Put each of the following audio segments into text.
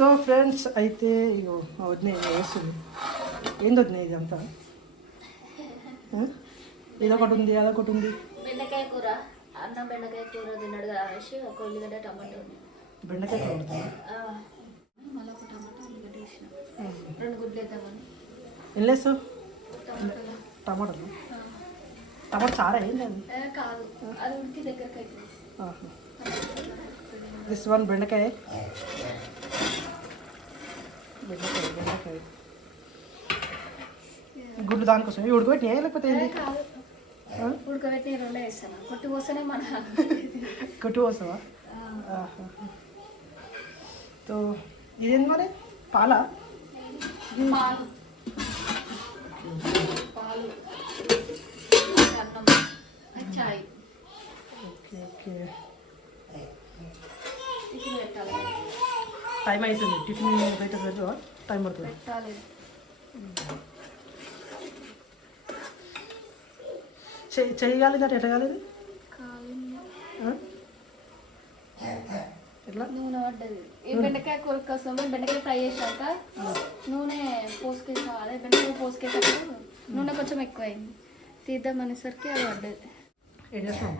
So friends అయితే ఇగో వదిన వేస్తుంది. ఏంది వదిన ఇదంతా? ఇదొకటి ఉంది, అదొకటి ఉంది. బెండకాయ కూర, అన్నం బెండకాయ కూర తిన్నాడు కాబట్టి ఒక ఉల్లిగడ్డ టమాటో. బెండకాయ కూర మళ్ళీ ఒక టమాటో ఉల్లిగడ్డ వేసిన, 2 గుడ్లు వేద్దామని. ఏం లేదు టమాటోలు టమాటాలు టమాటో చారా ఏంది అది? కాదు, అది ఉడికి దగ్గరకు అవుతుంది. దిస్ వన్ బెండకాయ బెండకాయ గుడ్లు దానికోసం ఇవి ఉడకబెట్టినా లేకపోతే ఏంది? కాదు, ఉడకబెట్టి 2 వేస్తాను. కొట్టి పోస్తేనే మన కొట్టు పోస్తావా? తో ఇదేంది మరి? పాలా? పాలు పాలు అన్నం చాయ్. Okay okay. టిఫిన్ పెట్టాలి, టైం అవుతుంది. టిఫిన్ బయట పెట్టు, టైం పడుతుంది. పెట్టాలి. చేయగలిగినట్టు ఎట్లా కాలేదు? ఎట్లా? నూనె పడ్డది. ఈ బెండకాయ కూర కోసం బెండకాయ ఫ్రై చేశాక నూనె పోసుకేసాలి. బెండకాయ పోసుకేటప్పుడు నూనె కొంచెం ఎక్కువైంది. తీద్దాం అనేసరికి అది పడ్డది. ఏం చేస్తున్నాం?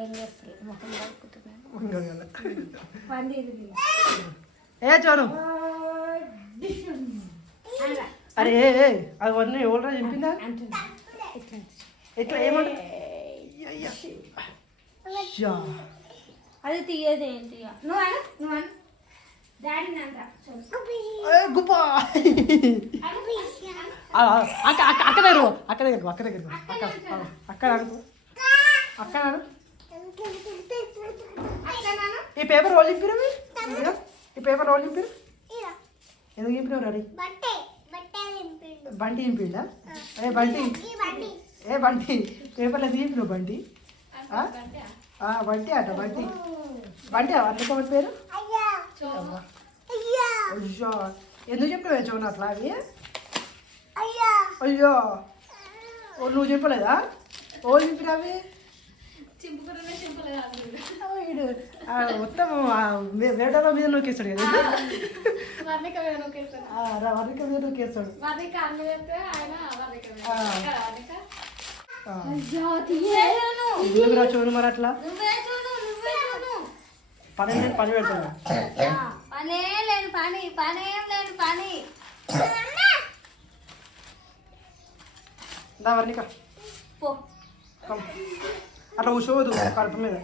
ఏం చేస్తుంది మొత్తం ఏ చోను అరే అవన్నీ ఎవరు చెప్పిందా? ఎట్లా ఏమంట? అది తీయదు ఏంటి? గుప్ప అక్క అక్క అక్క దగ్గర అక్క దగ్గర అక్క దగ్గర అక్క అక్క అక్క ఈ పేపర్ రోల్ నింపిరు, ఈ పేపర్ రోల్ నింపిరు. ఎందుకు నింపినావు? రెడీ బంటి నింపిండా? ఏ బంటి, ఏ బంటి పేపర్లో నింపినావు? బంటి బంటి అట బంటి బంటి అందుకో పేరు. అయ్యో ఎందుకు చెప్పావే చోను అట్లా? అవి అయ్యో నువ్వు చెప్పలేదా? ఓ నింపినా అవి మొత్తం వేటల మీద నొక్కేస్తాడు కదా, వర్ణిక మీద నొక్కేస్తాడు. ఎందుకురా చూడు మరి అట్లా? పని పని పెడతాడు. దా వర్ణిక అట్లా కూర్చోవద్దు కడుపు మీద.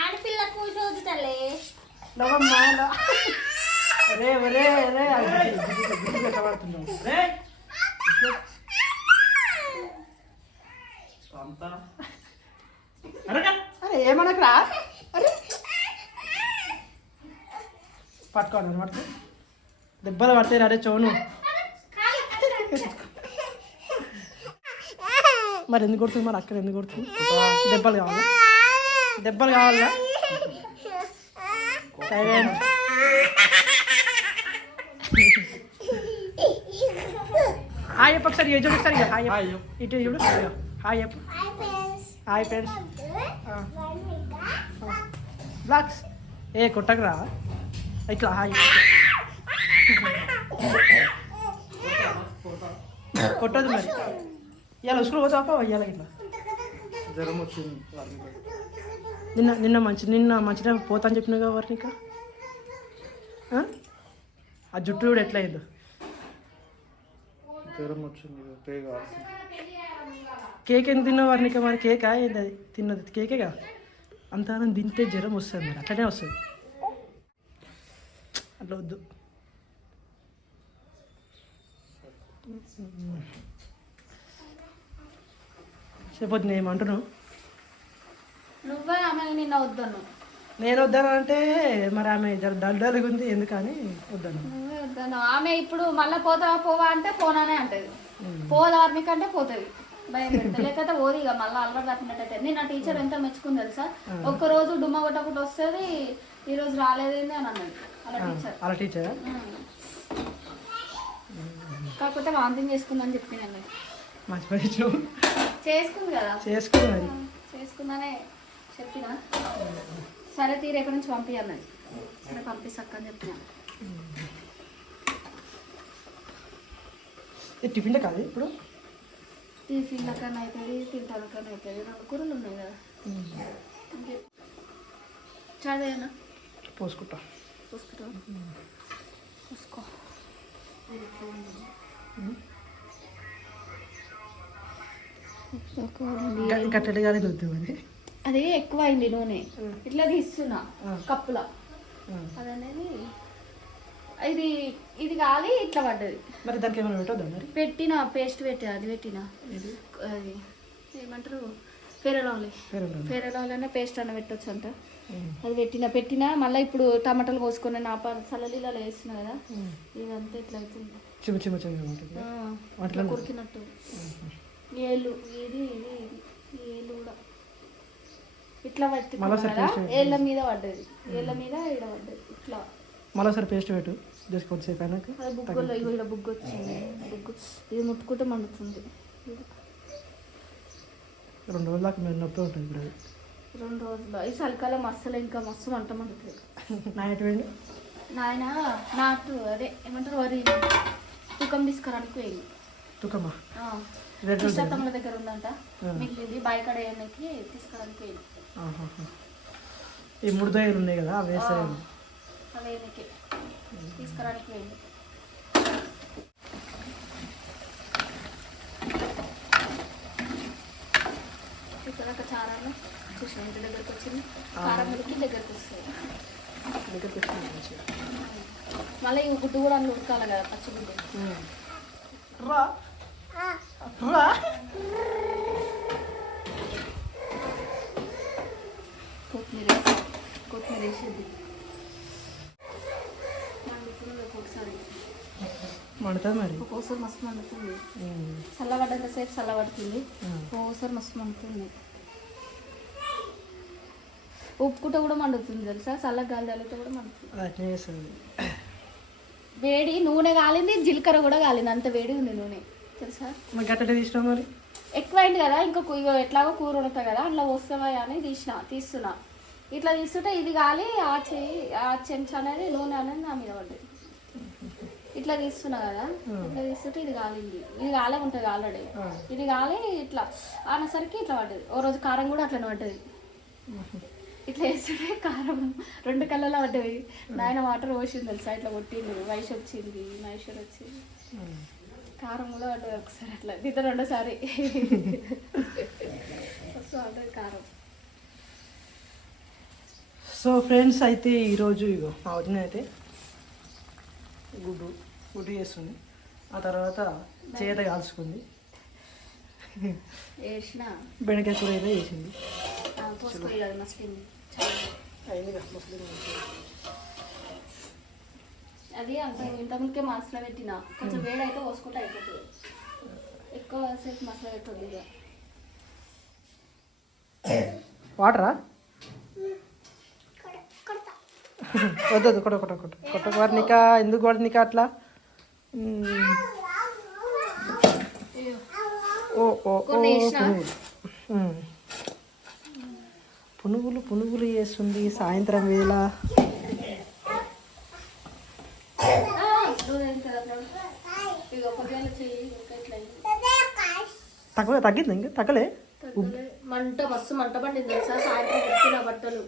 ఆడపిల్ల కూర్చోవద్దు తల్లి. నవ్వమ్మా రే రే రే పడుతున్నావు. అరే ఏమనకరా? అరే పట్టుకోండి అనమాట, దెబ్బలు పడతాయి. అరే చోను మరి ఎందుకు కొడుతుంది? మరి అక్కడ ఎందుకు కొడుతుంది? దెబ్బలు కావాలా? దెబ్బలు కావాలా? సైలెంట్. హాయ్ చెప్పు ఒకసారి. ఏ చూడు ఒకసారి. హాయ్ ఇటు చూడు. హాయ్ చెప్పు. Hi friends. బ్లాక్స్ ఏ కొట్టకరా ఇట్లా. హాయ్ కొట్టదు మరి. ఇవాళ స్కూల్ పోతావా? ఇవాళ ఇట్లా జ్వరం వచ్చింది. నిన్న మంచిగా పోతా అని చెప్పినా కదా వర్ణిక. ఆ జుట్టు కూడా ఎట్లా అయిందో? జ్వరం వచ్చింది. కేక్ ఎందుకు తిన్నావు వర్ణిక? మరి కేక్ అయింది, అది తిన్నది కేకే కదా. అంత తింటే జ్వరం వస్తుంది, మరి అట్లనే వస్తుంది. అట్లా వద్దు. చెప్పొద్దు నేను ఏమంటున్నావు? నువ్వే ఆమె నిన్న వద్దను. నేను వద్దాను అంటే మరి ఆమె డల్డల్గా ఉంది ఎందుకని వద్దాను. నువ్వే వద్దాను. ఆమె ఇప్పుడు మళ్ళీ పోతావా పోవా అంటే పోనానే అంటది. పోదార్మిక అంటే పోతుంది, భయం పెడతా. లేకపోతే పోదు ఇక మళ్ళీ అలవాటు తప్పినట్టయితే. నేను నా టీచర్ ఎంత మెచ్చుకుంది తెలుసా? ఒక్కరోజు డుమ్మ కొట్టకుండా వస్తుంది, ఈరోజు రాలేదేంది అని అన్నది అలా టీచర్. కాకపోతే వాంతింగ్ చేసుకుందని చెప్పింది. మంచి పని చేసుకుంది కదా, చేసుకుందనే చెప్పిన. సరే తీరు ఎక్కడి నుంచి పంపి అన్నది. సరే పంపిస్తాక అని చెప్పిన. ఇది టిఫిన్లే కాదు ఇప్పుడు టిఫిన్ లెక్కన అవుతుంది తింటాలకన్నా అవుతుంది 2 కూరలు ఉన్నాయి కదా ఇంకే చాదేనా పోసుకుంటా పోసుకో కట్టెలు కానీ దొరుకుతుంది మరి అది ఎక్కువ అయింది నూనె ఇట్లా తీస్తున్నా కప్పుల అదనేది ఇది కాలి ఇట్లా పడ్డది. మరి దానికి ఏమైనా పెట్టద్దా మరి? పెట్టిన పేస్ట్ అది పెట్టిన అది ఏమంటారు ఫెరలాలనే పేస్ట్ అన్న పెట్టచ్చు అంట. అది పెట్టిన మళ్ళీ ఇప్పుడు టమాటాలు కోసుకొని నా సల్లలీలలో వేస్తున్నా కదా ఇదంతా ఇట్లా అవుతుంది కొరికినట్టు. ఏళ్ళు ఇది కూడా ఇట్లా పట్టి ఏళ్ళ మీద పడ్డది ఏళ్ళ మీద ఇక్కడ పడ్డది ఇట్లా. మళ్ళీ సరే పేస్ట్ పెట్టు జస్ట్ కొద్దిసేపు అయినాక. అది బుగ్గలో ఇక్కడ బుగ్గు వచ్చింది ఇది ముట్టుకుంటే మండుతుంది. 2 రోజుల దాకా మీరు నొప్పి ఉంటుంది ఇప్పుడు. 2 రోజులు ఈ చలికాలం అస్సలు ఇంకా మస్తు మంట మండుతుంది. నాయన నాటు అదే ఏమంటారు వరి తూకం తీసుకురానికి పోయింది. తూకమా ఇష్టతమ్మల దగ్గర ఉందంట మిగిలింది బాయికాడ వేయడానికి తీసుకురానికి పోయింది. ఈ 3 దొయ్యలు ఉన్నాయి కదా అవి వేస్తాయి అవేనికి తీసుకురానికి పోయింది. ఇక్కడ ఒక చారాన్ని చూసిన ఇంటి దగ్గరకు వచ్చింది కారం ఉడికి దగ్గరకు వస్తుంది. మళ్ళీ ఈ గుడ్డు కూడా అందులో ఉడకాలి కదా పచ్చి గుడ్డు. కొత్తిమీర వేసేది మండుతుంది ఒక్కొక్కసారి మండుతుంది మరి ఒక్కొక్కసారి మస్తు మండుతుంది. చల్లబడ్డంత సేపు చల్లబడుతుంది ఒక్కొక్కసారి మస్తు మండుతుంది. ఉప్పుకుంట కూడా మండుతుంది తెలుసా చల్ల గాలి తగిలితే కూడా మండుతుంది. వేడి నూనె కాలింది జీలకర్ర కూడా కాలింది అంత వేడి ఉంది నూనె తెలుసా. మరి ఎక్కువైంది కదా ఇంకా ఎట్లాగో కూర వండుతా కదా అట్లా వస్తావా అని తీస్తున్నా ఇట్లా తీస్తుంటే ఇది కాలి ఆ చెంచా అనేది నూనె అనేది నా మీద పడ్డది. ఇట్లా తీస్తున్నా కదా ఇట్లా తీస్తుంటే ఇది కాలింది ఇది కాలే ఉంటుంది ఆల్రెడీ ఇది కాలి ఇట్లా అనేసరికి ఇట్లా పడ్డది. ఓ రోజు కారం కూడా అట్లనే పడ్డది. ఇట్లా వేస్తుంటే కారం 2 కళ్ళలో పడ్డది. నాయన వాటర్ పోసింది తెలుసా ఇట్లా కొట్టింది వయసు వచ్చింది మహేశ్వర్ వచ్చింది కారం కూడా పడ్డది ఒకసారి అట్లా దీంతో 2సారి పడ్డది కారం. సో ఫ్రెండ్స్ అయితే ఈరోజు ఇగో మా వదిన అయితే గుడ్డు చేస్తుంది. ఆ తర్వాత చేత కాల్చుకుంది బెండకాయ కూర అయితే వేసింది. అది అంత ఇంతకుముందుకే మసాలా పెట్టిన కొంచెం వేడి అయితే పోసుకుంటే అయిపోతుంది. ఎక్కువసేపు మసాలా పెట్టద్దు ఇక. వాటరా వద్దు కొట్ట వాడినిక ఎందుకు వాడినిక అట్లా. పునుగులు చేస్తుంది సాయంత్రం వేళ. తగ్గింది ఇంకా తగ్గలే మంట మస్తు మంట పడింది తెలుసా. సాయంత్రం వచ్చిన బట్టలు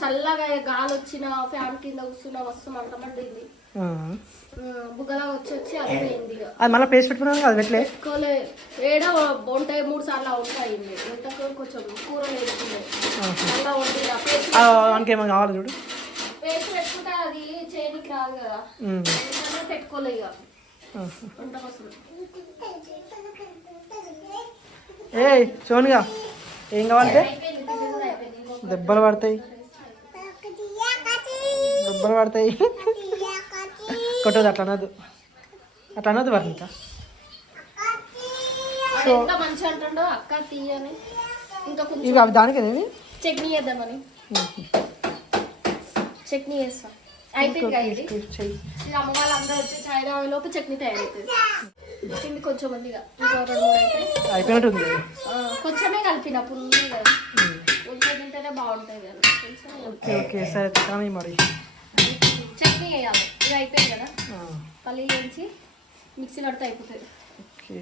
చల్లగా గాలి వచ్చిన ఫ్యాన్ కింద కూర్చున్న మస్తు మంట పడింది. బుగ్గలా వచ్చి అయింది. అది మళ్ళీ పేస్ట్ పెట్టుకున్నాను అది పెట్టలే పెట్టుకోలే ఏడా ఉంటాయి 3 సార్లు ఉంటాయింది. కొంచెం కూర వేసుకుంది మళ్ళీ వండిన ఇంకేమో కావాలి చూడు పేస్ట్ పెట్టుకుంటే అది చేయడానికి రాదు కదా పెట్టుకోలే ఇక వంట కోసం. ఏ సోనిగా ఏం కావాలంటే దెబ్బలు పడతాయి కొట్టదు అట్లా అనదు వర్ణిక. సో మంచిగా అంటుండో అక్క తీయని ఇంకా ఇవి అవి దానికి చట్నీ చేద్దామని చట్నీ చేస్తా అయిపోయింది. ఇది అమ్మ వాళ్ళందరూ వచ్చి చాయ్ తాగేలోపు చట్నీ తయారవుతుంది. పిండి కొంచెం మందిగా ఇంకో 2-3 అయితే అయిపోయినట్టుంది. కొంచెమే కలిపిన పుల్లి కదా ఉల్లిపాయ తింటేనే బాగుంటుంది కదా. ఓకే సరే కానీ మరి చట్నీ వేయాలి. ఇది అయిపోయింది కదా ఆ, పల్లీలు వేయించి మిక్సీ పడితే అయిపోతుంది. ఓకే